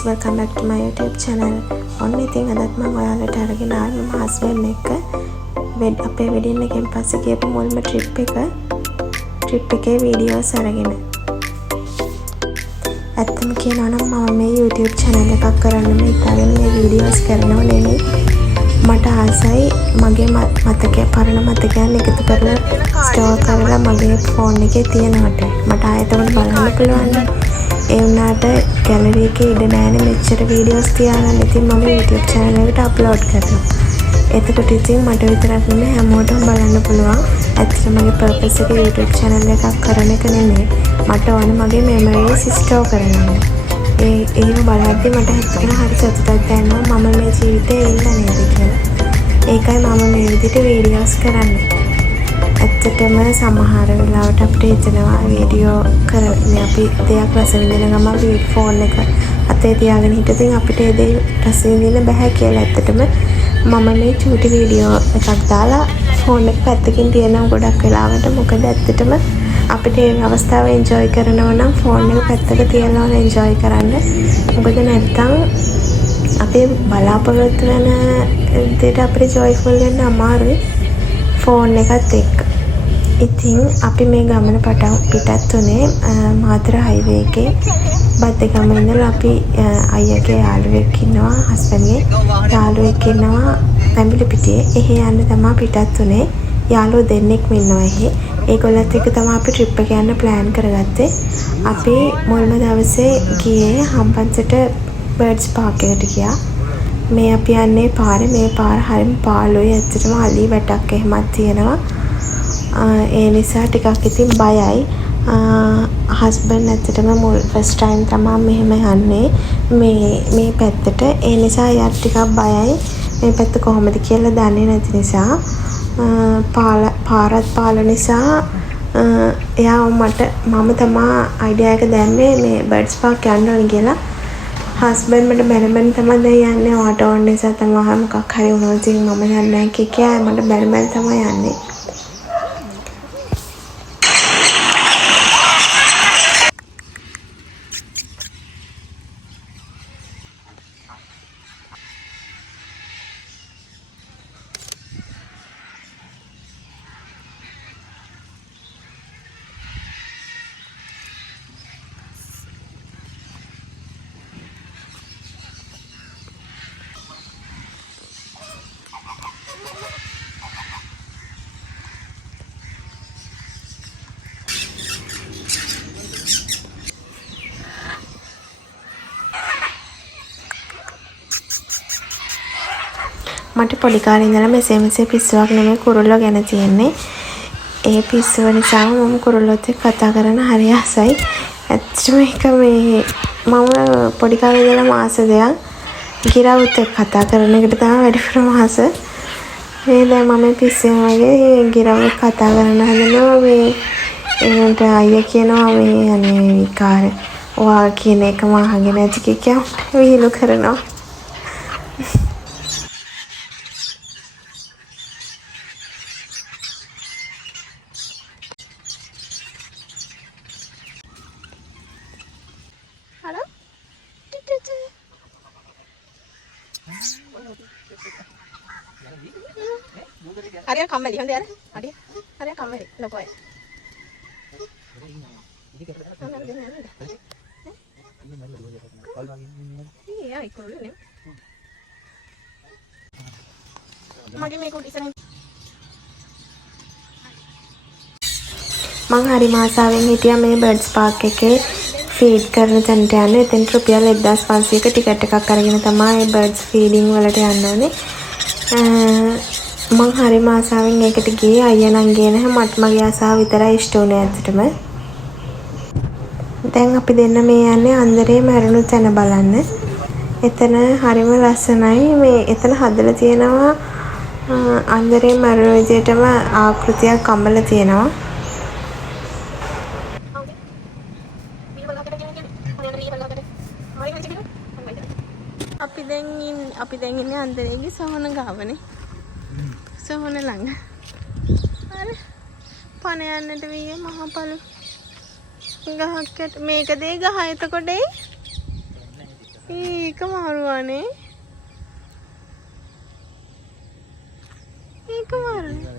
guys, welcome back to my YouTube channel. Only thing අදත් මම ඔයාලට අරගෙන ආවේ මම හස්බන්ඩ් එක්ක අපේ වෙඩින් එකෙන් පස්සේ ගියපු මුල්ම ට්‍රිප් එකේ වීඩියෝස් අරගෙන. ඇත්තම කියනවා නම් මම මේ YouTube channel එකක් කරන්න මේ ඉතාලෙන් මේ වීඩියෝස් කරනව නෙමෙයි. මට ආසයි මගේ මතකයේ පරණ මතකයන් එකතු කරලා ස්ටෝර් කරලා මගේ ෆෝන් එකේ තියනවට. මට ආයෙත් බලන්න පුළුවන්. ඒ වුණාට ගැලරි එකේ ඉඩ නැහැනේ මෙච්චර වීඩියෝස් තියාගන්න. ඉතින් මම YouTube channel එකට අප්ලෝඩ් කරනවා. එතකොට ඉතින් මට විතරක් නෙමෙයි හැමෝටම බලන්න පුළුවන්. ඇත්තටම මගේ පර්පස් එක YouTube channel එකක් කරන එක නෙමෙයි. මට ඕනේ මගේ memories store කරගන්න. ඒව බලද්දි මට ඇත්තටම හරි සතුටක් දැනෙනවා මම මේ ජීවිතේ ඉන්න නේද කියලා. ඒකයි මම මේ විදිහට වීඩියෝස් කරන්නේ. ඇත්තටම සමහර වෙලාවට අපිට හිතෙනවා වීඩියෝ කරන්නේ අපි දෙයක් රස විඳින ගමන් ෆෝන් එක අතේ තියාගෙන හිටියොත් අපිට ඒ දේ රස විඳින්න බෑ කියලා. ඇත්තටම මම මේ චූටි වීඩියෝ එකක් දාලා ෆෝන් එක පැත්තකින් තියනවා ගොඩක් වෙලාවට. මොකද ඇත්තටම අපිට මේ අවස්ථාව එන්ජොයි කරනවා නම් ෆෝන් එක පැත්තක තියලා එන්ජොයි කරන්න. මොකද නැත්තම් අපේ බලාපොරොත්තු වෙන දෙයට අපිට ජොයිෆුල් වෙන්න අමාරුයි ෆෝන් එකත් එක්ක. ඉතින් අපි මේ ගමන පිටත් උනේ මාතර හයිවේ එකේ බද්දගම ඉඳලා අපි අයියාගේ යාළුවෙක් ඉන්නවා හස්බන්ඩ්ගේ යාළුවෙක් ඉන්නවා පැමිලිපිටියේ. එහෙ යන්න තමයි පිටත් උනේ. යාළුවෝ දෙන්නෙක් ඉන්නවා එහෙ. ඒගොල්ලත් එක්ක තමයි අපි ට්‍රිප් එක යන්න ප්ලෑන් කරගත්තේ. අපි මුල්ම දවසේ ගියේ හම්බන්තොට බර්ඩ්ස් පාක් එකට ගියා. මේ අපි යන්නේ පාරේ මේ පාර හරිම පාළුයි. ඇත්තටම අලි වැටක් එහෙමත් තියෙනවා. ඒ නිසා ටිකක් ඉතින් බයයි. හස්බන්ඩ් ඇත්තටම මුල් ෆස්ට් ටයිම් තමයි මෙහෙම යන්නේ මේ පැත්තට. ඒ නිසා යාට ටිකක් බයයි. මේ පැත්ත කොහොමද කියලා දන්නේ නැති නිසා පාරත් පාළ නිසා එයා මම තමයි අයිඩියා එක දැම්මේ මේ බර්ඩ්ස් පාක් යන්න ඕනේ කියලා. හස්බන්ඩ් මට බැලබැල තමයි දැන් යන්නේ. ඔයාට ඕන නිසා තමයි මොකක් හරි වුණොත් ඉතින් මම යන්නේ නැහැ කියා මට බැලබැල තමයි යන්නේ. මට පොඩි කාලේ ඉඳලා මෙසේ පිස්සුවක් නෙමෙයි කුරුල්ලෝ ගැන තියෙන්නේ. ඒ පිස්සුව නිසා මම කුරුල්ලොත් එක්ක කතා කරන හරි ආසයි. ඇත්තටම ඒක මම පොඩි කාලේ ඉඳලා මාස දෙකක් ගිරවුත් එක්ක කතා කරන එකට තමයි වැඩිපුර මාස. මේ දැන් මම පිස්සෙන් වගේ ගිරවුත් කතා කරන හදනවා. මේ ඒකට අයියා කියනවා මේ අනේ විකාර ඔයා කියන එක මම අහගෙන නැති කියා විහිළු කරනවා. Hari kambali hon der hari kambali lokoy iya ikut ne mage me ko disan මං හරි මාසාවෙන් හිටියා මේ බර්ඩ්ස් පාක් එකේ ෆීඩ් කරන තැනට යන්න. එතෙන් රුපියල් 1500ක ටිකට් එකක් අරගෙන තමයි බර්ඩ්ස් ෆීඩින් වලට යන්න ඕනේ. මං හරි මාසාවෙන් ඒකට ගියේ. අයියා නම් ගියේ නැහැ. මට මගේ ආසාව විතරයි ඉෂ්ට වුණේ ඇත්තටම. දැන් අපි දෙන්න මේ යන්නේ අන්දරේ මැරුණු තැන බලන්න. එතන හරිම ලස්සනයි. මේ එතන හදලා තියෙනවා අන්දරේ මැරුණු විදියටම ආකෘතියක් කම්බල තියෙනවා. අපි දැන් ඉන්නේ අන්දරේගේ සොහන ගාවනේ. සොහන ළඟ. අර පණ යන්නට වී මහා පළු ගහක් මේක දෙයි ගහ එතකොට ඒක මාරුවානේ. ඒක මාරුනේ.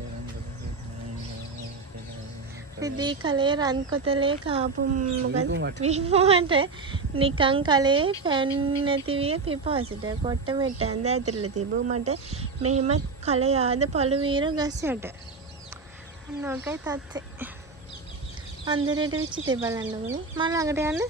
රිදී කලේ රන් කොතලේ කාපු මොකද විමෝට නිකන් කලේ ෆැන් නැති විය පිපාසට කොට්ට මෙට්ට ඇඳ ඇතුළේ තිබ්බ මට මෙහෙම කල යාද පළු වීර ගස් යට. අන්න ඔකයි තත්ත්වය. අන්දරේට වෙච්ච තේ බලන්නකොනේ. මම ළඟට යන්න.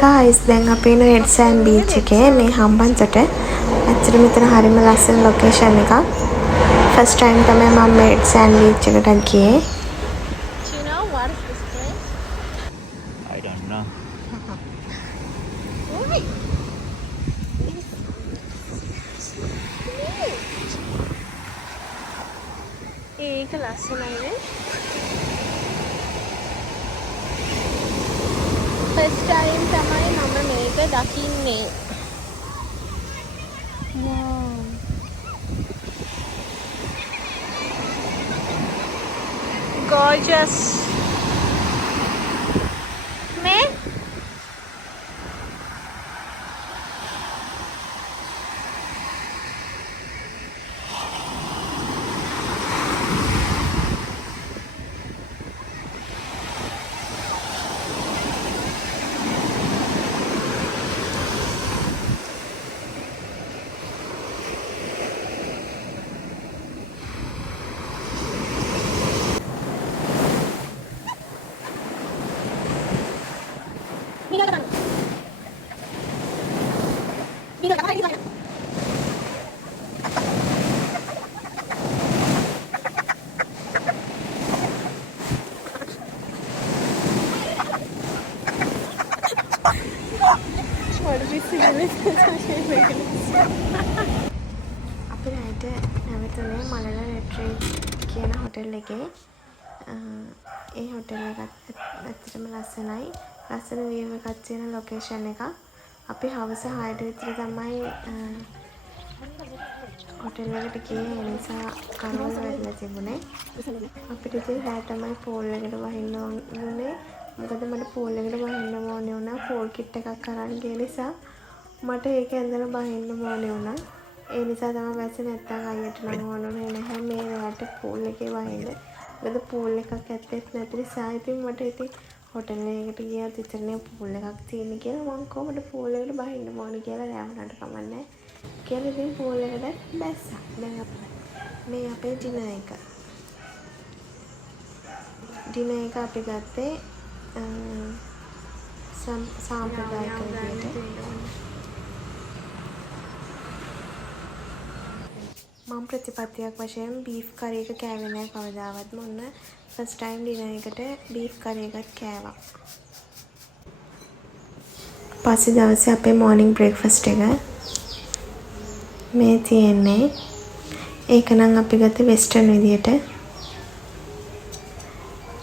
ගායිස් දැන් අපි ඉන්නේ රෙඩ් සෑන්ඩ් බීච් එකේ මේ හම්බන්තොට. ඇත්තට මෙතන හරිම ලස්සන ලොකේෂන් එකක්. ෆස්ට් ටයිම් තමයි මම රෙඩ් සෑන්ඩ් බීච් එකට ගියේ. You know what is this place? I don't know. ඒක ලස්සනයිනේ. ෆස්ට් ටයිම් තමයි මම මේක දකින්නේ. wow. gorgeous. මේ අපි රයිට නැවතුනේ මලල රිට්‍රීට් කියන හොටෙල් එකේ. ඒ හොටෙල් එකත් ඇත්තටම ලස්සනයි. ලස්සන view එකක් තියෙන ලොකේෂන් එකක්. අපි හවස 6ට විතර තමයි හොටෙල් එකට ගියේ. ඒ නිසා කරුණ වෙලා තිබුණේ. අපිට ඉතින් රෑ තමයි පූල් එකට වහින්න ඕනේ. මොකද මට පූල් එකට වහින්න ඕනේ වුණා. පූල් කිට් එකක් අරන් ගිය නිසා මට ඒක ඇඳලා බහින්න ඕනේ වුණා. ඒ නිසා තමයි වැස්සේ නැත්තම් අයියට නම් ඕනේ නැහැ මේ රට පූල් එකේ වහින්න. මොකද පූල් එකක් ඇත්තෙත් නැති නිසා ඉතින් මට ඉතින් හොටෙල් එකකට ගියත් ඉතින් පූල් එකක් තියෙන කියලා මම කොහොමද පූල් එකට බහින්න ඕනේ කියලා රැවුනට කමන්නේ. කියලා ඉතින් පූල් එකට බැස්සා. දැන් මේ අපේ ඩිනර් එක. ඩිනර් එක අපි ගත්තේ සාම්ප්‍රදායික විදියට. මම ප්‍රතිපත්තියක් වශයෙන් බීෆ් කරි එක කෑවේ නැහැ කවදාවත්. මොන්න ෆස්ට් ටයිම් ඩිනර් එකට බීෆ් කරි එකක් කෑවා. පස්සේ දවසේ අපේ මෝර්නින් බ්‍රේක්ෆාස්ට් එක මේ තියෙන්නේ. ඒක නම් අපි ගත්තේ වෙස්ටර්න් විදියට.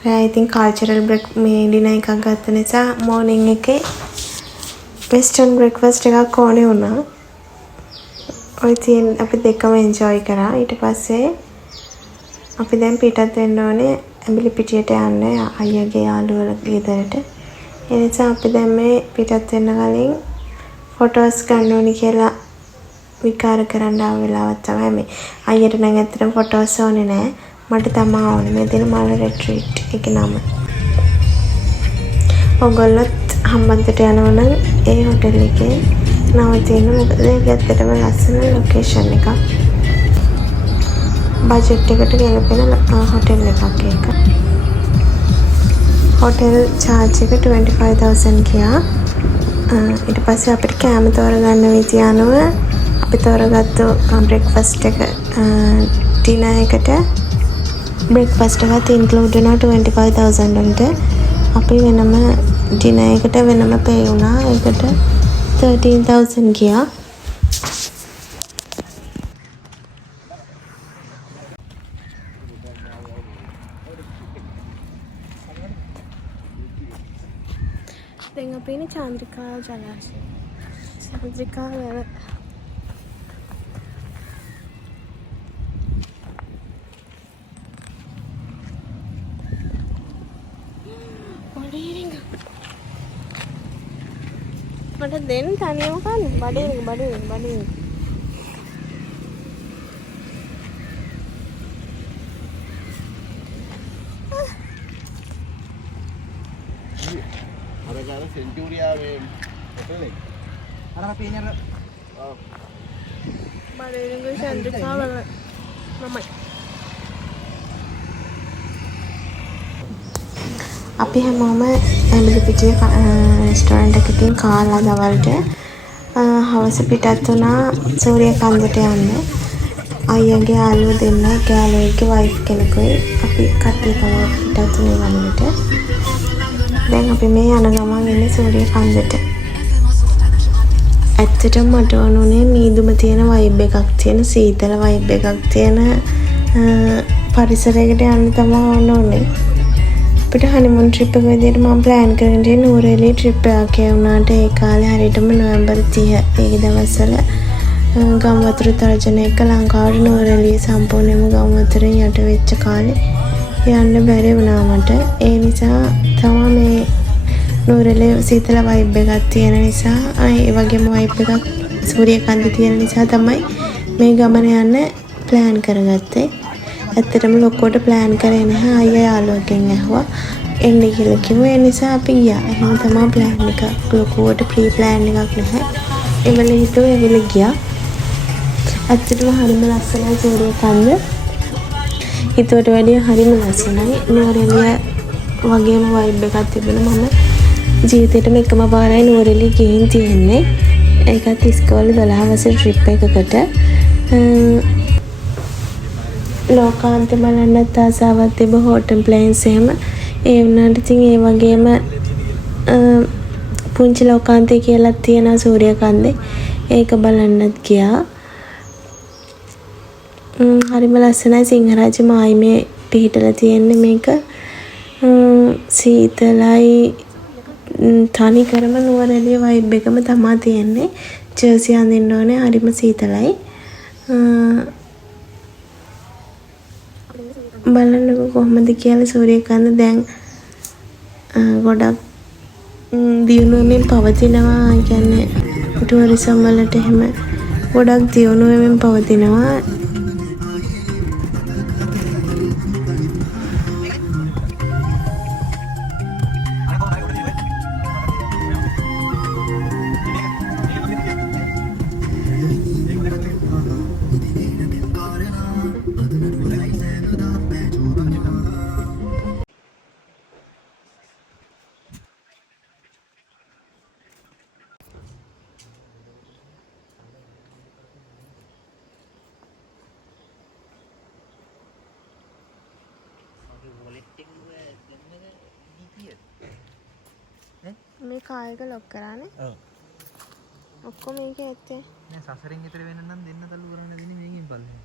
රෑ ඉතින් කල්චරල් මේ ඩිනර් එකක් ගත්ත නිසා මෝර්නින් එකේ වෙස්ටර්න් බ්‍රේක්ෆාස්ට් එකක් ඕනේ වුණා. ඔය තියෙන අපි දෙකම එන්ජොයි කරා. ඊට පස්සේ අපි දැන් පිටත් වෙන්න ඕනේ ඇඹිලි පිටියට යන්න අයියාගේ යාළුවෝ ගෙදරට. ඒ නිසා අපි දැන් මේ පිටත් වෙන්න කලින් ෆොටෝස් ගන්න ඕනි කියලා විකාර කරන්න ආව වෙලාවක් තමයි මේ. අයියට නම් ඇත්තටම ෆොටෝස් ඕනේ නෑ. මට තමයි ඕනේ. මේ දින මල රිට්‍රීට් එකේ නම. ඔයගොල්ලොත් හම්බන්තොට යනවා නම් ඒ හොටෙල් එකේ නවතින්න. මොකද ඒක ඇත්තටම ලස්සන ලොකේෂන් එකක්. බජට් එකට ගැලපෙන හොටෙල් එකක් ඒක. හොටෙල් චාර්ජ් එක 25000 ගියා. ඊට පස්සේ අපිට කෑම තෝරගන්න විදිය අනුව අපි තෝරගත්තු බ්‍රෙක්ෆාස්ට් එක ඩිනර් එකට බ්‍රෙක්ෆාස්ට් එකත් ඉන්ක්ලූඩ් වෙනවා 25000 වලට. අපි වෙනම ඩිනර් එකට වෙනම පේ වුණා. ඒකට 13000 ගියා. දැන් අපි ඉන්නේ චන්ද්‍රිකා ජලාශය. චන්ද්‍රිකා වැව. මට දෙන්න තනියම කන්න බඩේ. අර සෙන්චුරියාවේ හොටෙල් එක. අර අපි ඉන්නේ අර බඩේ චන්ද්‍රිකා වැව. මමයි. අපි හැමෝම ඇඹිලිපිටිය රෙස්ටෝරන්ට් එකකින් කාලා දවල්ට හවස පිටත් වුණා සූරියකන්දට යන්න. අයියාගේ යාළුවෝ දෙන්න ගෑලුවෙක්ගේ වයිෆ් කෙනෙකුයි අපි කට්ටිය තමයි පිටත් වුණේ වමනට. දැන් අපි මේ යන ගමන් ඉන්නේ සූරියකන්දට. ඇත්තටම මට ඕනුනේ මීදුම තියෙන වයිබ් එකක් තියෙන සීතල වයිබ් එකක් තියෙන පරිසරයකට යන්න තමයි ඕනේ. අපිට හනිමූන් ට්‍රිප් එක විදිහට මම ප්ලෑන් කරගෙන ඉන්නේ නූරෙලි ට්‍රිප් එකක්. ඒ වුණාට ඒ කාලේ හරියටම නොවැම්බර් 30 ඒ දවස්වල ගම්වතුර තර්ජනයක ලංකාවට නූරෙලි සම්පූර්ණයෙන්ම ගම්වතුරෙන් යට වෙච්ච කාලේ යන්න බැරි වුණා මට. ඒ නිසා තමයි මේ නූරෙලි සීතල වයිබ් එකක් තියෙන නිසා ඒ වගේම වයිබ් එකක් සූරියකන්ද තියෙන නිසා තමයි මේ ගමන යන්න ප්ලෑන් කරගත්තේ. ඇත්තටම ලොකෝට ප්ලෑන් කරේ නැහැ. අයියා යාළුවගෙන් ඇහුවා එන්න කියලා කිව්වා. ඒ නිසා අපි ගියා. එහෙනම් තමයි ප්ලෑන් එක. ලොකෝට ප්‍රී ප්ලෑන් එකක් නැහැ. ඒවල හිතුවා ඒවල ගියා. ඇත්තටම හරිම ලස්සනයි සූරියකන්ද. හිතුවට වැඩිය හරිම ලස්සනයි. නූරෙලිය වගේම වයිබ් එකක් තිබුණා. මම ජීවිතේටම එකම පාරයි නූරෙලිය ගිහින් තියෙන්නේ. ඒකත් ඉස්කෝලේ 12 වසර ට්‍රිප් එකකට. ලෝකාන්ත බලන්නත් ආසාවක් තිබ්බ හෝටල් ප්ලේන්ස් එහෙම. ඒ වුණාට ඉතින් ඒ වගේම පුංචි ලෝකාන්තය කියලා තියෙනවා සූරියකන්දේ. ඒක බලන්නත් ගියා. හරිම ලස්සනයි සිංහරාජ මායිමේ පිහිටලා තියෙන්නේ මේක. සීතලයි තනි කරම නුවරඑළිය වයිබ් එකම තමයි තියෙන්නේ. ජර්සි අඳින්න ඕනේ හරිම සීතලයි. බලන්නකො කොහොමද කියලා සූරියකන්ද දැන් ගොඩක් දියුණුවමින් පවතිනවා. ඒ කියන්නේ ටුවරිසම් වලට එහෙම ගොඩක් දියුණුවමින් පවතිනවා. මේ කායක ලොක් කරානේ. ඔව්. ඔක්කොම මේකේ ඇත්තේ. නෑ සසරෙන් ඈතර වෙන්න නම් දෙන්න තල්ලු කරන්න දෙන්නේ මේකෙන් පල්ලෙහා.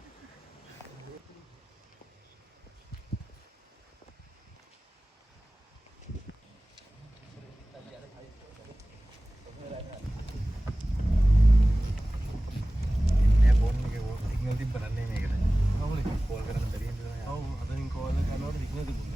නෑ ෆෝන් එකේ සිග්නල් තිබ්බනන්නේ මේකට. අවුලේ කෝල් කරන්න බැරි හින්දා. ඔව් අදින් කෝල් කරනකොට සිග්නල් තිබුණා.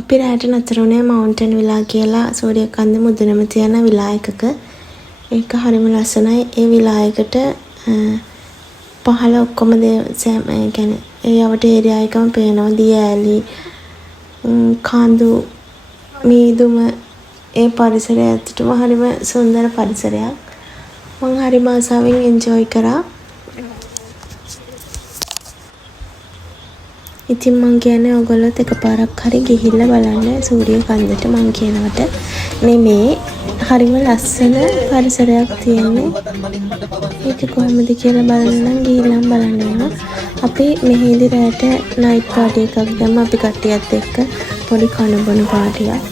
අපි රැට නතර වුණේ මවුන්ටන් විලා කියලා සූරියකන්ද මුදුනම තියෙන විලා එකක. ඒක හරිම ලස්සනයි. ඒ විලා එකට පහළ ඔක්කොම ඒ කියන්නේ ඒ යවට ඒරියා එකම පේනවා. දිය ඇලි කඳු මීදුම ඒ පරිසරය ඇත්තටම හරිම සුන්දර පරිසරයක්. මම හරිම ආසාවෙන් එන්ජොයි කරා. ඉතින් මං කියන්නේ ඔයගොල්ලොත් එකපාරක් හරි ගිහිල්ලා බලන්න සූරිය කන්දට. මං කියනවට නෙමේ, හරිම ලස්සන පරිසරයක් තියෙන්නේ. ඒක කොහොමද කියලා බලන්න නම් ගිහිල්ලා බලන්න වෙනවා. අපි මෙහෙදි රැට නයිට් පාටි එකක් දැම්ම අපි කට්ටියත් එක්ක පොඩි කනබොන පාටියක්.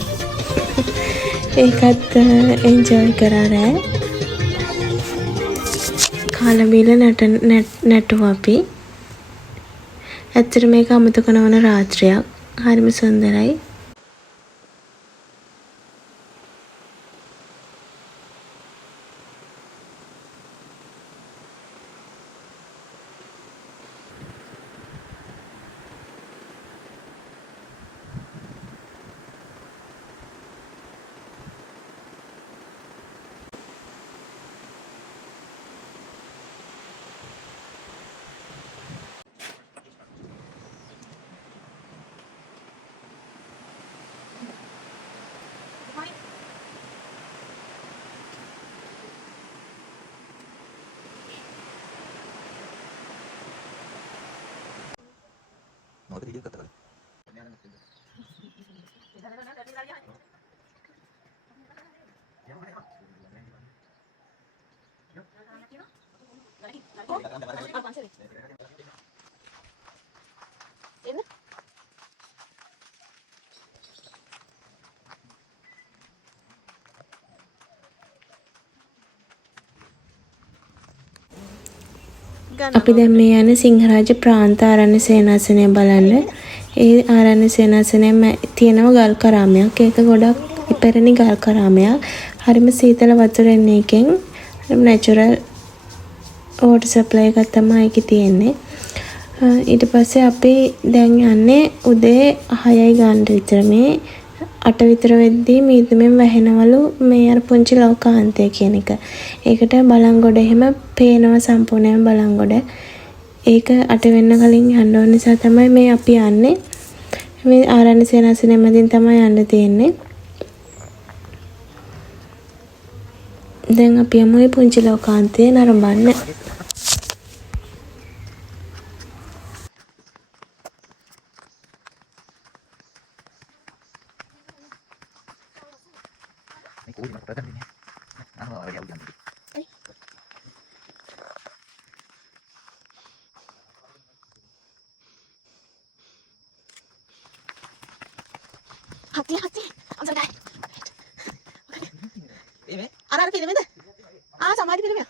ඒකත් එන්ජොයි කරා රෑ. කාලා බීලා නැටුවා අපි. ඇත්තට මේක අමතක නොවන රාත්‍රියක්. හරිම සුන්දරයි. මොකද වීඩියෝ එකක් කරලා අපි දැන් මේ යන සිංහරාජ ප්‍රාන්ත ආරණ්‍ය සේනාසනය බලන්න. ඒ ආරණ්‍ය සේනාසනයේම තියෙනවා ගල් කරාමයක්. ඒක ගොඩක් ඉපැරණි ගල් කරාමයක්. හරිම සීතල වතුර එන එකෙන් හරිම නැචරල් වෝටර් සප්ලයි එකක් තමයි ඒකේ තියෙන්නේ. ඊට පස්සේ අපි දැන් යන්නේ උදේ 6යි ගන්න විතර. මේ 8 විතර වෙද්දී මීදුමෙන් වැහෙනවලු මේ අර පුංචි ලෝකාන්තය කියන එක. ඒකට බලංගොඩ එහෙම පේනවා සම්පූර්ණයෙන්ම බලංගොඩ. ඒක 8 වෙන්න කලින් යන්න ඕන නිසා තමයි මේ අපි යන්නේ. මේ ආරණ්‍ය සේනාසනය මැදින් තමයි යන්න තියෙන්නේ. දැන් අපි යමු මේ පුංචි ලෝකාන්තය නරඹන්න. මේ කෝඩි මට ප්‍රකට වෙන්නේ. අහනවා ඔය යවුම් යන්නේ. Hati. Ambil dah. Ini. Ada film itu. Sama di filmnya.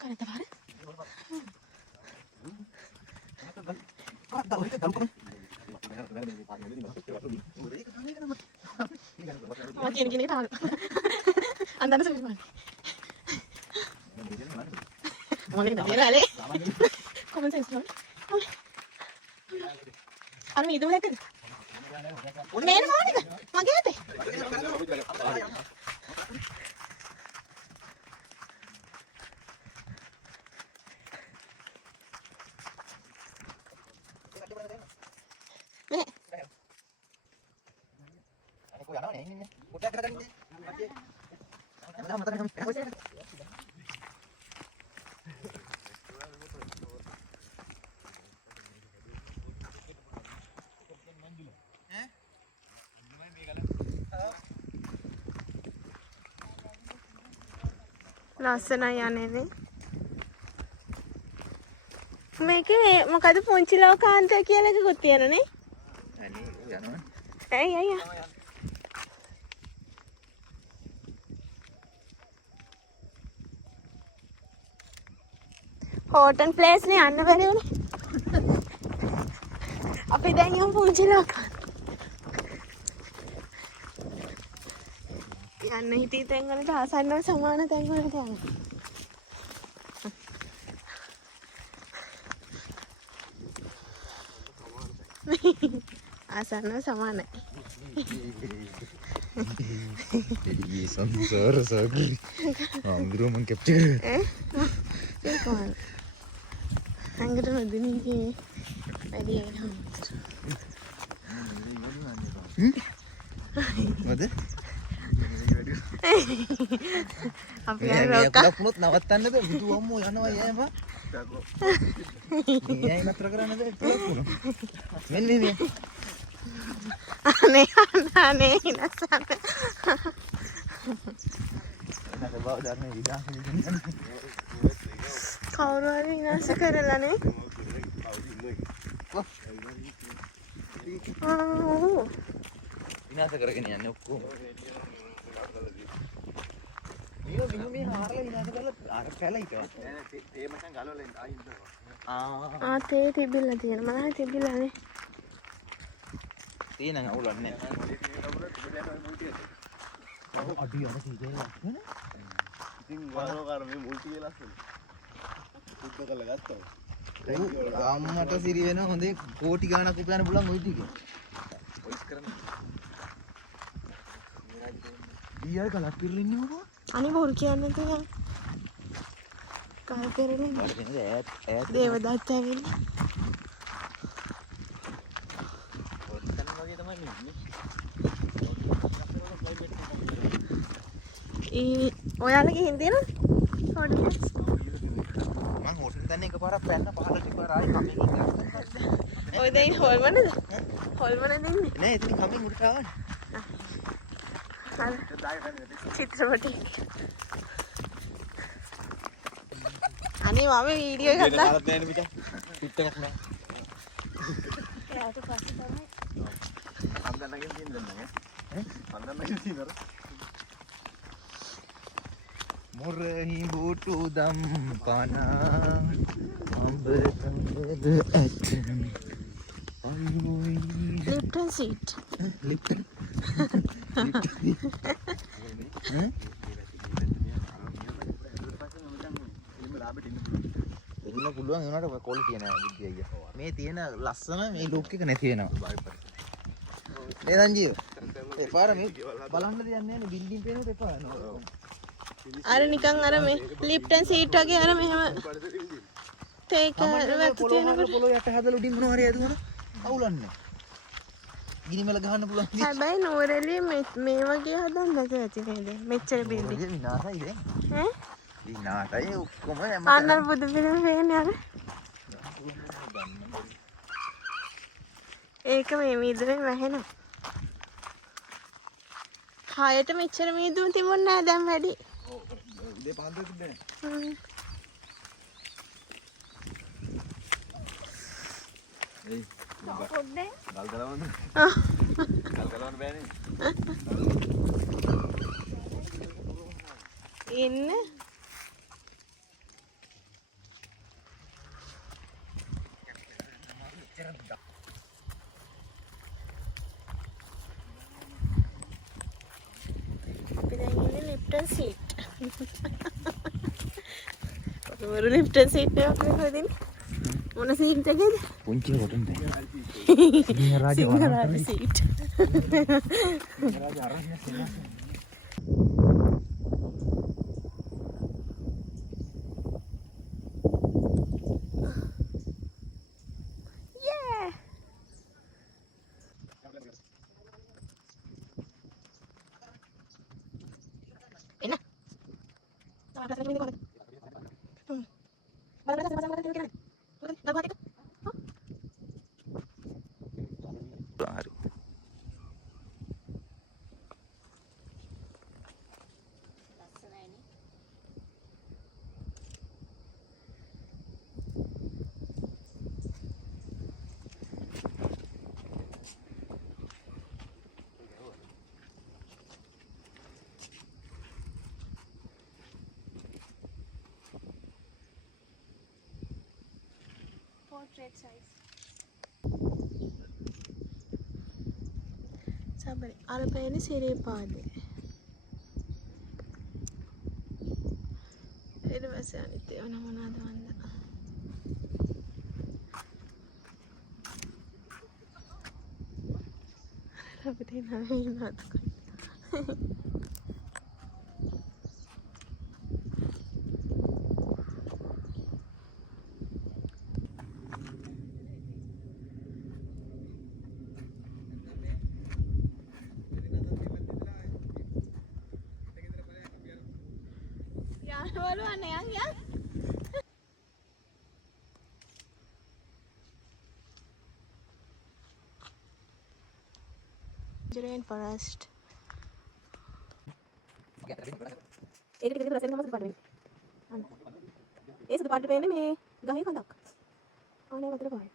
Kan ada apa? Gini tahu. Antara sebentar. Mau kita biar ale. Common sense no. Anu itu lagi. Main mana ni? Magete. ලස්සනයි යන්නේ. මේකේ මොකද පුංචි ලෝකාන්තය කියලා එකකුත් තියෙනනේ. අනේ යනවා. ඇයි. හෝටන් ප්ලේස් නේ යන්න බැරි වුණේ. අපි දැන් යමු පුංචි ලෝකාන්තය. යන්න හිතී තැන් වලට ආසන්නව සමාන තැන් වලට යන්න. ආසන්නව සමානයි. Jadi sensor sakit. Ambil rumah capture. කවන්න හඟට නොදනගේ වැඩිය Mada? අපි Punut nawatan ada butuh kamu yang nama ya pak. Iya yang natra kerana ada pulut. Men. අනේ ඉනසන්න Nak bawa darah ni dah. කවුරු හරි විනාශ කරලානේ ඔව් විනාශ කරගෙන යන්නේ ඔක්කොම. මේ හාරලා විනාශ කරලා අර කැලයි කියලා. ඒ මචං ගලවලා ආයින්ද. තේ තිබිලා තියෙන මම තිබිලානේ තියෙන අවුලන්නේ. අඩිය අර සීජේ නේද? ඉතින් වරෝකාර මේ මුල් ටිකේ ලස්සන. සුද්ධ කරලා ගත්තා. අම්මට සිරි වෙනවා හොඳේ කෝටි ගාණක් උපයන්න පුළුවන් ওই ටිකේ. ඔයිස් කරන්න. ඊයල් කලක් කිරලින්නේ මොකෝ? අනේ බොරු කියන්නේ නැතුව කල් කරන්නේ ඈත් දේවදත්ත ඇවිල්ලා ඔතන වගේ තමයි ඉන්නේ. ඔයාලා ගිහින් තියෙනවද? හොඩ මම හොටල් දැන් එකපාරක් පැන්න 15 පාර ආයි කමින් ඉන්නවා. ඔය දෙයින් හොල්මනද? හොල්මන දෙන්නේ? නෑ ඉතින් කමින් උඩට ආවනේ. චිත්‍රපටි අනේ මම වීඩියෝ එකක් දාලා කාලත් නෑනේ මිට. පිට් එකක් නෑ. එයාට පස්සේ තමයි අන්දන්නගෙන් තියෙන දැන් නෑ. අන්දන්නගෙන් තියෙනවද? Murhi butu dam pana amber tangad at Lipton seat Lipton. ඉන්න පුළුවන් ඒනට quality නෑ විද්‍යාව අයියා. මේ තියෙන ලස්සන මේ ලුක් එක නැති වෙනවා. නේ සංජීව. ඒ පාර මේ බලන්න දෙයක් නෑනේ බිල්ඩින් පේනකොට එපා යනවා. අර නිකන් අර මේ ලිප්ටන් සීට් වගේ අර මෙහෙම තේක වැත් තියෙනකොට පොළොව යට හැදලා උඩින් මොනවා හරි ඇදුවම අවුලන්නේ. ගිනි මල ගහන්න පුළුවන්. හැබැයි නෝරෙලිය මේ වගේ හදන්න නැති ඇති නේද මෙච්චර බිල්ඩින් විනාශයි දැන්. ඈ විනාශයි ඔක්කොම අන්න බුදු පිළිම පේන්නේ අර ඒක මේ මීදුමෙන් වැහෙනවා හයට මෙච්චර මීදුම තිබුණ නෑ දැන් වැඩි උදේ පාන්දර තිබ්බේ නෑ. ඒ පොඩ්ඩේ ගල් ගලවන්න. ගල් ගලවන්න බෑනේ. ඉන්න අපි දැන් ඉන්නේ ලිප්ටන් සීට් කොහොමද ලිප්ටන් සීට් එකක් හොයදින්නේ මොන සීට් එකේද පුංචි හොටන් දැන්. Sinharaja seat Baru. portrait size සබරි අර පේන්නේ සිරිපාදේ ඊට පස්සේ අනිත් ඒවා නම් මොනවද වන්ද අපිට නෑ නේද යාළුවෝ අනේ යන් Rain forest. ඒක ටික ටික රසෙන් තමයි පාඩ වෙන්නේ. අන්න. ඒ සුදු පාට වෙන්නේ මේ ගහේ කඳක්. ආනේ වතුර පායි.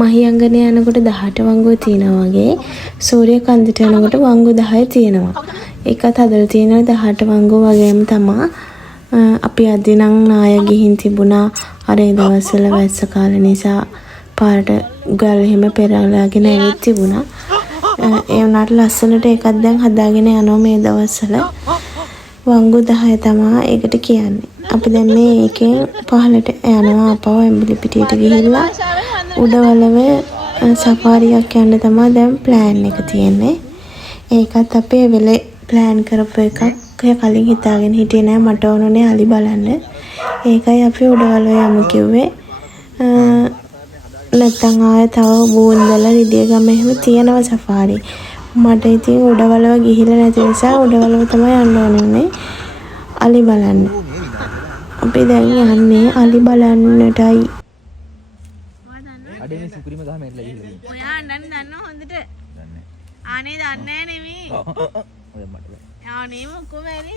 මහියංගනේ යනකොට 18 වංගුව තියෙනවා වගේ සූර්ය කන්දට යනකොට වංගු 10 තියෙනවා. ඒකත් හදලා තියෙනවා 18 වංගුව වගේම තමයි. අපි අද නම් නාය ගිහින් තිබුණා. අර ඒ දවස්වල වැස්ස කාල නිසා පාරට ගල් එහෙම පෙරලාගෙන ඇවිත් තිබුණා. ඒ වුණාට ලස්සනට ඒකත් දැන් හදාගෙන යනවා මේ දවස්වල. වංගු 10 තමයි ඒකට කියන්නේ. අපි දැන් මේ එකෙන් පහලට යනවා අපව එම්බිලි පිටියට ගිහිල්ලා උඩවලව සෆාරියක් යන්න තමයි දැන් ප්ලෑන් එක තියෙන්නේ. ඒකත් අපේ වෙලේ ප්ලෑන් කරපු එකක්. කලින් හිතාගෙන හිටියේ නෑ මට ඕනනේ අලි බලන්න. ඒකයි අපි උඩවලව යමු කිව්වේ. නැත්තම් ආයේ තව බෝන්දල රිදියගම එහෙම තියෙනවා සෆාරි. මට ඉතින් උඩවලව ගිහිල්ලා නැති නිසා උඩවලව තමයි යන්න ඕනේ අලි බලන්න. අපි දැන් යන්නේ අලි බලන්නටයි. අඩේ මේ සුපිරිම ගහ මෙట్లా ගිහලා. ඔයා දන්නව හොඳට. දන්නේ. ආනේ දන්නේ නෙමෙයි. ඔය මට බෑ. ආනේ මොකෝ බැරි.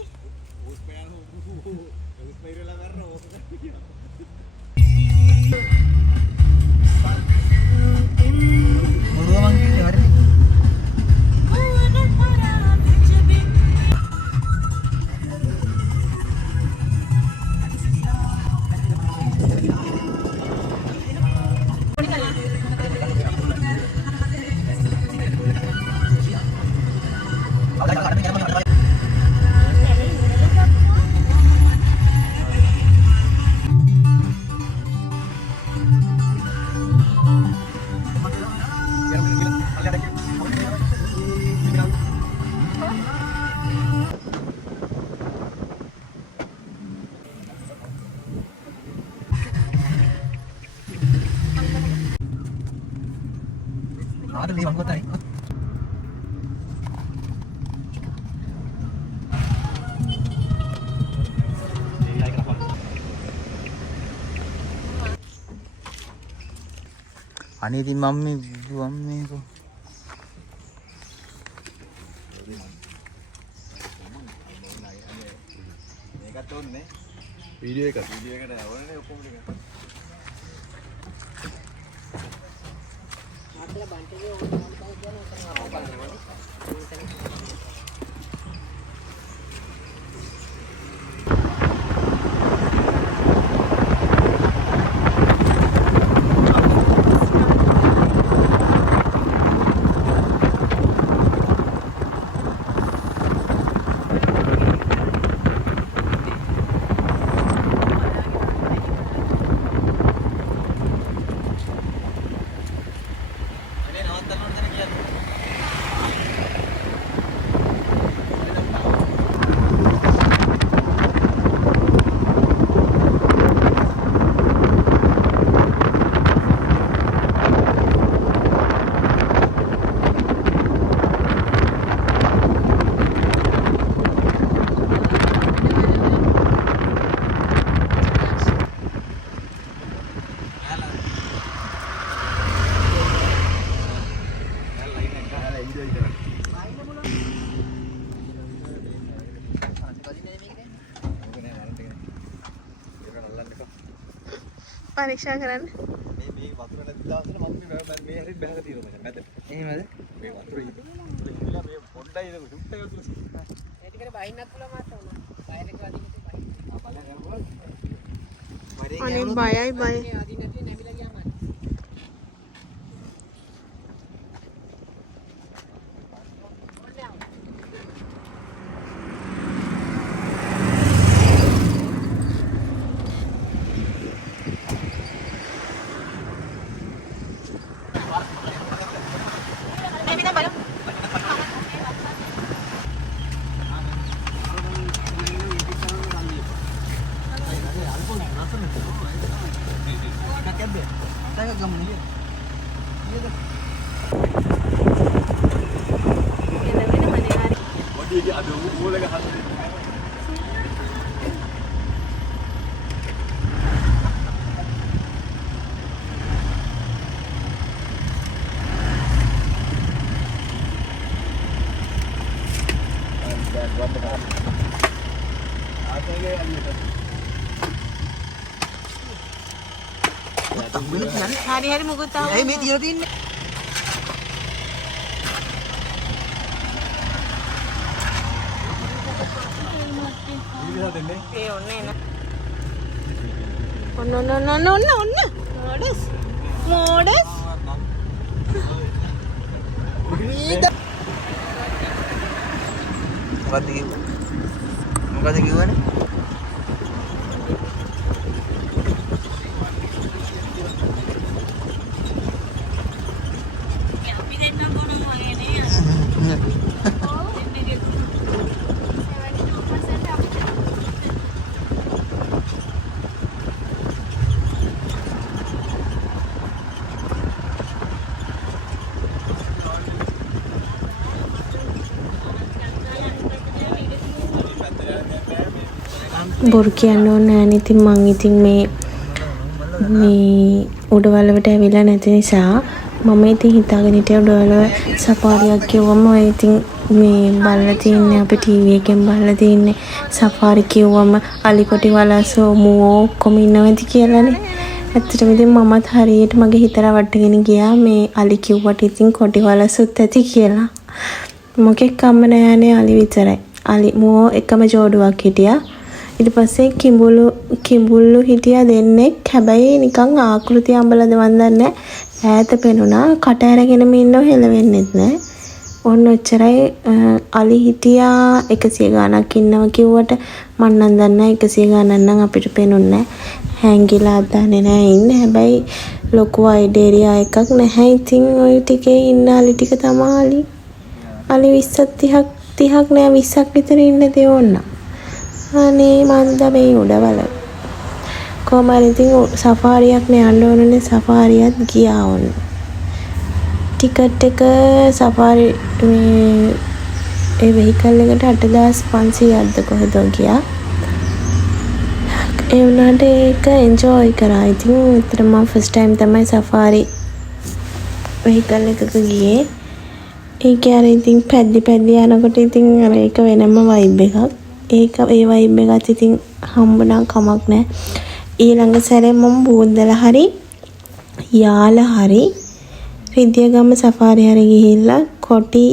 මොරුව මං කිව්වේ හරිනේ. ada nih anggota nih. අනේ ඉතින් මම මේක මේකත් ඕනේ වීඩියෝ එකට ඕනේ ඔක්කොම ටික ආතල බන්ටේ ඕන පරීක්ෂා කරන්න මේ වතුර නැති දවසට මම මේ හරියට බහලා තියෙනවා මචං මැද. එහෙමද? මේ වතුර ඉතිලා මේ පොඩ්ඩයි ඒක ෂුට් එක දුන්නා. ඒ ටිකට බයින්නත් පුළුවන් මාත් උනා. බයර් එක වදින්න බයි. අපල කරපුවා. අනේ බයයි බය. අදින්න නැති නැමිලා ගියාම. හරි හරි මොකද තාම ඇයි මේ තියලා තින්නේ? ඒ ඔන්නේ න ඔන්න මොඩස් මොකද කිව්වනේ? බොරු කියන්න ඕනේ නැහැ. ඉතින් මං ඉතින් මේ උඩවලවට ඇවිල්ලා නැති නිසා මම ඉතින් හිතාගෙන හිටියා උඩවල සෆාරියක් කිව්වම ඔය ඉතින් මේ බලලා තින්නේ අපි ටීවී එකෙන් බලලා තින්නේ සෆාරි කිව්වම අලිකොටි වලසෝ මුවෝ ඔක්කොම ඉන්නවද කියලානේ. ඇත්තටම ඉතින් මමත් හරියට මගේ හිත රවට්ටගෙන ගියා මේ අලි කිව්වට ඉතින් කොටි වලසුත් ඇති කියලා. මොකෙක්කම නෑනේ අලි විතරයි. අලි මුවෝ එකම ජෝඩුවක් හිටියා. ඊට පස්සේ කිඹුල්ලු හිටියා දෙන්නෙක්. හැබැයි නිකන් ආකෘතිය අඹලද වන්දන්නේ ඈත පෙනුණා. කට ඇරගෙනම ඉන්නව හෙලවෙන්නෙත් නෑ. ඔන්න ඔච්චරයි. අලි හිටියා 100 ගාණක් ඉන්නවා කිව්වට මන් නම් දන්නේ 100 ගාණක් නම් අපිට පෙනුන්නේ නෑ. හැංගිලා දන්නේ නෑ ඉන්නේ. හැබැයි ලොකු අයිඩේරියා එකක් නැහැ. ඉතින් ওই ටිකේ ඉන්න අලි ටික තමයි අලි 20ක් 30ක් නෑ 20ක් විතර ඉන්න දෙවොන්න. අනේ මන්ද මේ උඩවල කොහමද ඉතින් සෆාරියක් නේ යන්න ඕනනේ. සෆාරියක් ගියා ඕන. ටිකට් එක සෆාරි මේ ඒ වෙහිකල් එකට 8500ක්ද කොහෙද ගියා. ඒ වුණාට ඒක එන්ජොයි කරා. ඉතින් උතර මම ෆස්ට් ටයිම් තමයි සෆාරි වෙහිකල් එකක ගියේ. ඒකේ අර ඉතින් පැද්දි යනකොට ඉතින් අර ඒක වෙනම වයිබ් එකක්. ඒ වයිබ් එකත් ඉතින් හම්බුණා කමක් නැහැ. ඊළඟ සැරේ මම බූන්දල හරි යාලා හරි රිදියගම සෆාරි හරි ගිහිල්ලා කොටි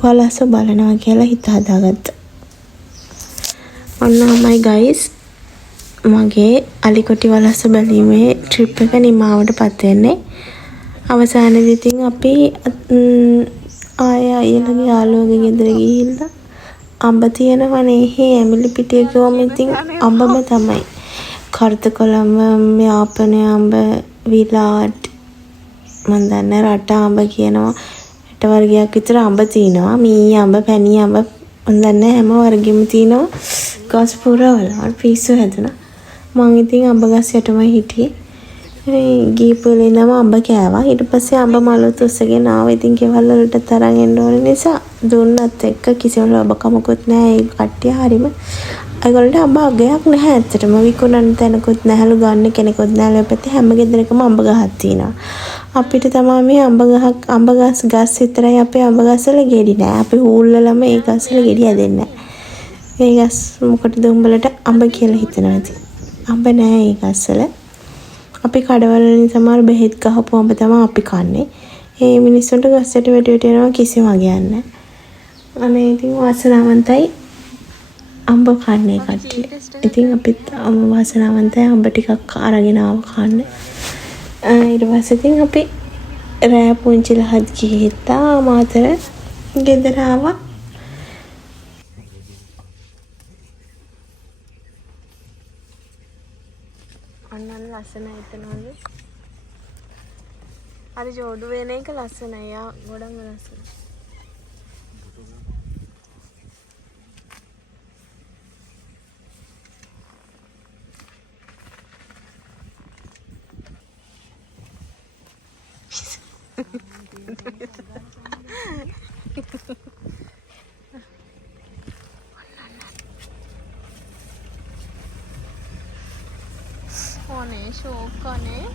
වලස්ස බලනවා කියලා හිත හදාගත්තා. ඔන්නමයි ගයිස් මගේ අලිකොටි වලස්ස බැලීමේ ට්‍රිප් එක නිමාවටපත් වෙන්නේ. අවසානයේදී ඉතින් අපි අයියලගේ යාළුවගේ ගෙදර ගිහිල්ලා අඹ තියෙනවනේ ඇමිලි පිටිය ගිහම ඉතින් අඹම තමයි. කර්තකොළඹ යාපනය අඹ විලාට් මන් දන්නේ රට අඹ කියනවා. 8 වර්ගයක් විතර අඹ තියෙනවා. මී අඹ පැණි අඹ මන් දන්නේ හැම වර්ගෙම තියෙනවා. ගස් පුරවල පිස්සු හැදුනා. මං ඉතින් අඹ ගස් යටමයි හිටියේ. ගීපුවල ඉඳම අඹ කෑවා. ඊට පස්සේ අඹ මලුත් උස්සගෙන ආවා. ඉතින් කෙවල් වලට තරන් එන්න ඕන නිසා දුන්නත් එක්ක කිසිම ලබකමකුත් නැහැ. ඒ කට්ටිය හරිම ඒගොල්ලන්ට අඹ අගයක් නැහැ ඇත්තටම. විකුණන්න තැනකුත් නැහැලු ගන්න කෙනෙකුත් නැහැලු. පැත්තේ හැම ගෙදරකම අඹ ගහක් තියෙනවා. අපිට තමයි මේ අඹ ගස් විතරයි අපේ අඹ ගස්වල ගෙඩි නැහැ. අපි ඌල්ලලම ඒ ගස්වල ගෙඩි හැදෙන්නේ නැහැ. ඒ ගස් මොකටද උඹලට අඹ කියලා හිතනවා ඉතින්. අඹ නැහැ ඒ ගස්වල. අපි කඩවල වලින් සමහර බෙහෙත් ගහපු අඹ තමයි අපි කන්නේ. ඒ මිනිස්සුන්ට ගස්සට වැටි යනවා කිසිම වගයක් නැහැ. අනේ ඉතින් වාසනාවන්තයි අඹ කන්නේ කට්ටිය. ඉතින් අපිත් වාසනාවන්තයි අඹ ටිකක් අරගෙන ආව කන්න. ඊට පස්සේ ඉතින් අපි රෑ පුංචි ලහත් ගිහිල්ලා මාතර ගෙදර ආවා. අන්නන් ලස්සනයි එතනවලු. අර ජෝඩු වෙන එක ලස්සනයි. යා ගොඩම ලස්සනයි. ඕනේ ෂෝක් අනේ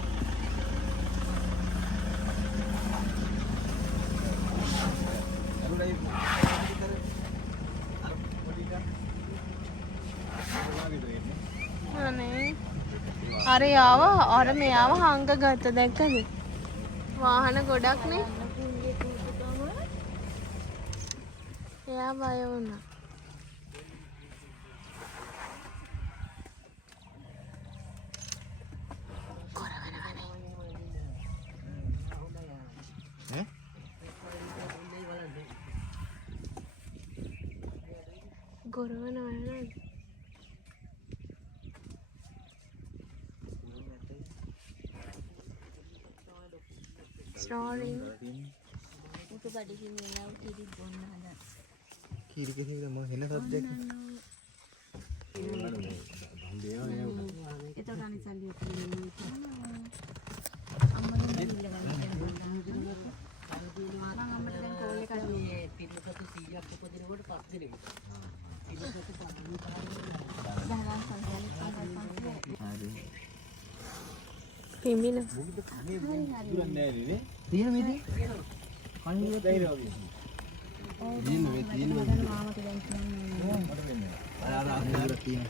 අනේ අර යාව අර මෙයාව හංග ගත්ත දැක්කද? වාහන ගොඩක් නේ. එයා බය වුණා. ගොරවනවා නේද? ස්නෝරින් උට බඩ කිමිලා කිරි බොන්න හදා. කිරි කෙනෙක්ද මම හෙන සද්දයක්. ඒතකොට අනිත් සල්ලි ඔක්කොම පිම්බින තියෙන මේදී කන්නේ දැයිරව තියෙන මේ තියෙන මාමට දැන් කියන්නේ මට වෙන්නේ අර අර තියෙන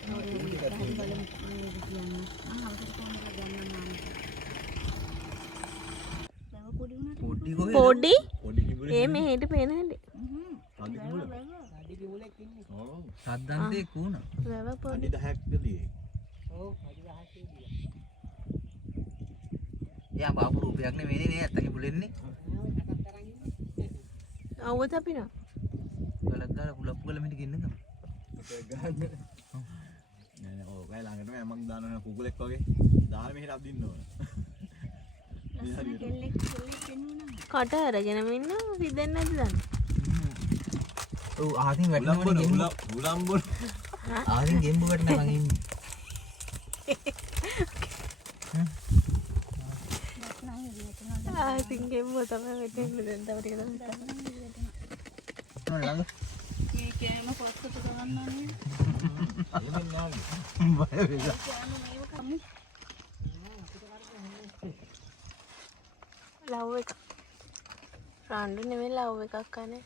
පොඩි ඒ මෙහෙට පේන හැටි සද්දන්තේ කෝන වැව පොඩි 10ක්කදී යා බාපු රූපයක් නෙවෙයි නේ ඇත්තගේ බුලෙන්නේ අවුවත් අපිනා ගලක් ගාලා කුලප්පු ගල මෙහෙට ගෙන්නද ගන්න නෑ ඔව් ගය ළඟටම යමක් දානවා කුකුලෙක් වගේ දාලා මෙහෙට අදින්න ඕන කට අරගෙනම ඉන්න රිදෙන්නේ නැද්ද දන්න ඔව් ආදින් වැටෙනවනේ ගෙම්බු උලම්බොල් ආදින් ගෙම්බු වැටෙනවා මං ඉන්නේ ආදින් ගෙම්බු තමයි වැටෙන්නේ දැන් තව ටික තමයි ළඟ කෑම පොත්තට ගන්නන්නේ බය වෙලා ලව් එක රණ්ඩු නෙමෙයි ලව් එකක් අනේ.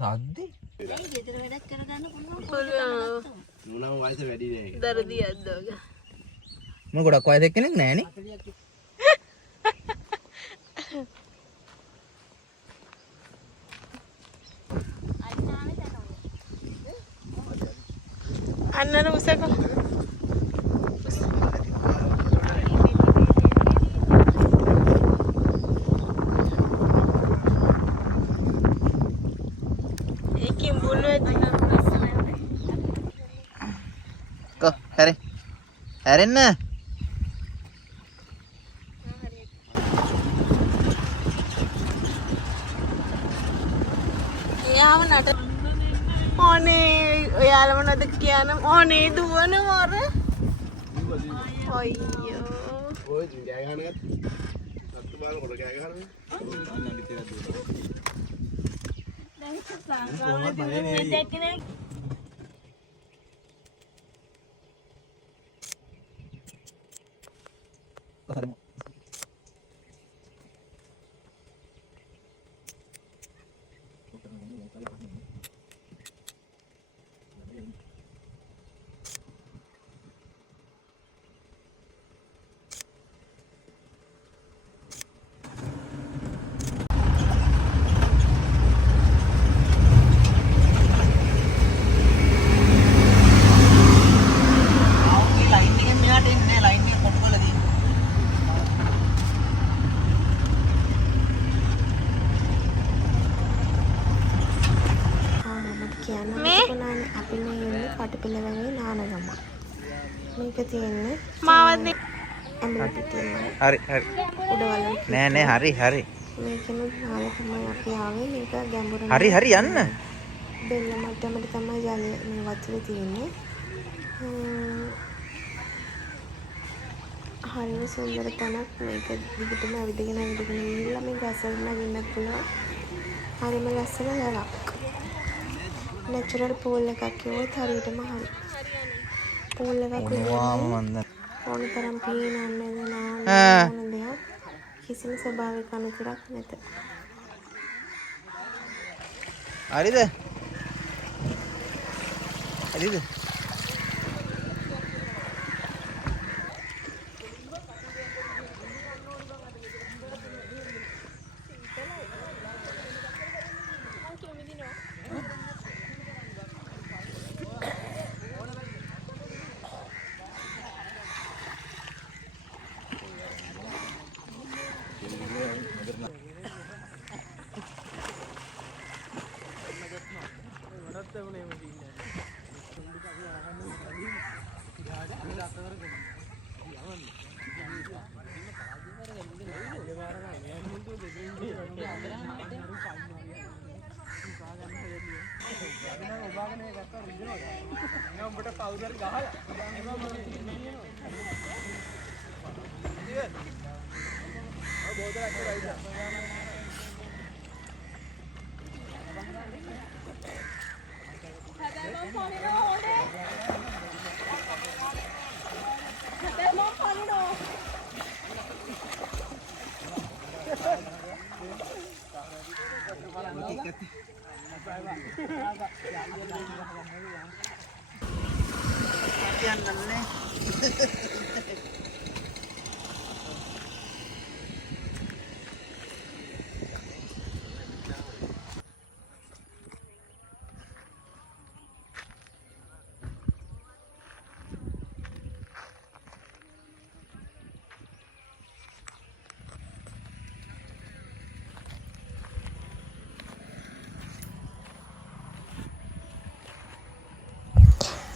රද්දේ නුනම් වයස වැඩි නේ. දරදියක්ද ඔක? මම ගොඩක් වයසක කෙනෙක් නෑනේ. අන්නර උසක ඒකෙන් බුල්ල ඇති. කො හැරෙන්න. හැරෙන්න. එයාව නට ඕනේ ඔයාලම නද කියන ඕනේ දුවන මර අයියෝ ඔය ගෑ ගහනකත් සත්තු බාන කොට ගෑ ගහනවා. අන්න අනිත් ඒවා දුවනවා. ලයින් එකෙන් මෙහාට එන්නේ නෑ. ලයින් එක කොටු කරලා තියෙනවා. මට කියන්න තිබුණානේ අපි මේ ඉන්නේ පටපිලවගේ නානගම. මේක තියෙන්නේ මාවත් ඇඹිලිපිටියේ හරි හරි. උඩවල. නෑ නෑ හරි හරි. මේකෙනුත් නාල තමයි අපි ආවේ. මේක ගැඹුරු හරි හරි යන්න. බෙල්ල මට්ටමට තමයි ජලය මේ වතුරේ තියෙන්නේ. හරිම සුන්දර තැනක්. මේක දිගටම ඇවිදගෙන ගිහිල්ලා මේ ගස්වල නගින්නත් පුළුවන්. හරිම ලස්සන ගලක්. නැචරල් පූල් එකක් කිව්වොත් හරියටම හරි. පූල් එකක් මොනවාම මන්ද. ඕන තරම් පීනන්න දෙනවා ඕන දෙයක්. කිසිම ස්වභාවික අනුතරක් නැත. හරිද? හරිද?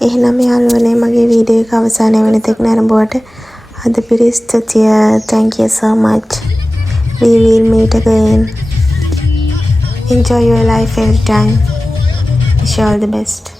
එහෙනම් යාළුවනේ මගේ වීඩියෝ එක අවසානය වෙන තෙක් නරඹුවට අද පිරිස් ස්තුතිය. Thank you so much. We will meet again. Enjoy your life every time. Wish you all the best.